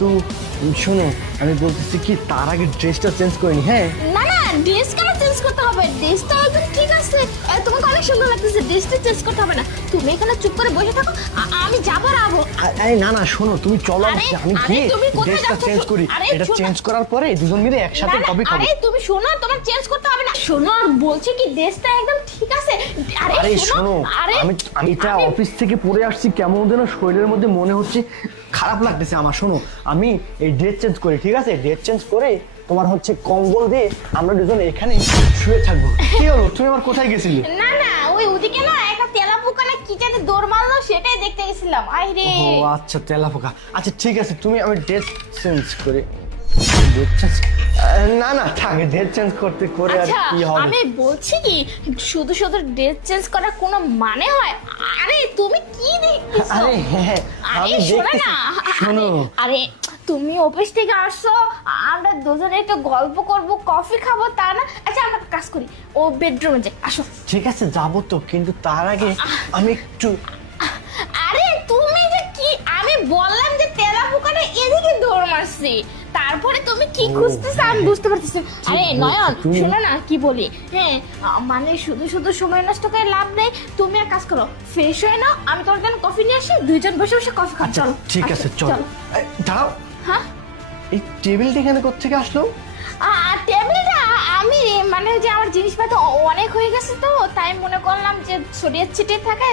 তো শোনো, আমি বলতেছি কি তার আগে ড্রেসটা চেঞ্জ করিনি। হ্যাঁ না না, ড্রেস কেন চেঞ্জ করতে হবে? ড্রেস তো একদম ঠিক আছে, তোমাকে অনেক সুন্দর লাগতেছে, ড্রেসটা চেঞ্জ করতে হবে না। তুমি এখানে চুপ করে বসে থাকো, আমি যাবো আর আবো। আরে না না, শোনো তুমি চলো, আরে, আমি আরে, গিয়ে তুমি কোথায় ড্রেসটা যাচ্ছ? চেঞ্জ করি। আরে, এটা শোনো। চেঞ্জ করার পরে দুজন মিলে একসাথে না, না, কফি খাবো। আরে তুমি শোনো, তোমার চেঞ্জ করতে হবে না। শোনো, আর বলছি কি ড্রেসটা একদম ঠিক আছে। আরে শোনো, আরে আমি এটা অফিস থেকে পরে আসছি, কেমন যেন শরীরের মধ্যে মনে হচ্ছে খারাপ লাগতেছে আমার। শোনো, আমি এই ড্রেস চেঞ্জ করি, ঠিক আছে? ড্রেস চেঞ্জ করে তোমার হচ্ছে কম্বল দিয়ে আমরা দুজন এখানে শুয়ে থাকবো। কি হলো, তুমি আমার কোথায় গেছিলে? না না, ওই ওদিকে না একটা তেলাপোকা না কি জানি দৌড় মারলো, সেটাই দেখতে গেছিলাম। আই রে, ও আচ্ছা, তেলাপোকা। আচ্ছা ঠিক আছে, আমি ড্রেস চেঞ্জ করি। ড্রেস চেঞ্জ না না, থাক, ড্রেস চেঞ্জ করতে করে আর আচ্ছা কি হবে। আমি বলছি কি, শুধু শুধু ড্রেস চেঞ্জ করার কোনো মানে হয়? আরে তুমি কি দেখতেছো? আরে হ্যাঁ, আরে আমি শোনো দেখতেছি। না, শোনো, আরে তুমি অফিস থেকে আসছো, আমরা দুজনে একটু গল্প করব, কফি খাবো, তা না? আচ্ছা আমরা কাজ করি, ও বেডরুমে যাই, আসো। ঠিক আছে যাবো তো, কিন্তু তার আগে আমি একটু আরে তুমি যে কি, আমি বললাম যে তেলাপোকাটা এদিকে দৌড় মারছি, তারপরে তুমি কি খুঁজতেছো আমি বুঝতে পারতেছি। আরে বলছো নয়ন তুমি। শোনো না, কি বলি, হ্যাঁ মানে শুধু শুধু সময় নষ্ট করে লাভ নেই। তুমি এক কাজ করো, ফ্রেশ হয়ে নাও, আমি তোমার জন্য কফি নিয়ে আসি, দুইজন বসে বসে কফি খাবো। আচ্ছা চলো ঠিক আছে, চল। দাঁড়াও, হ্যাঁ, এই টেবিলটা এখানে কোত্থেকে আসলো? আর টেবিলটা আমি মানে যে আমার জিনিসপত্র অনেক হয়ে গেছে তো, তাই মনে করলাম যে ছড়িয়ে ছিটিয়ে থাকে,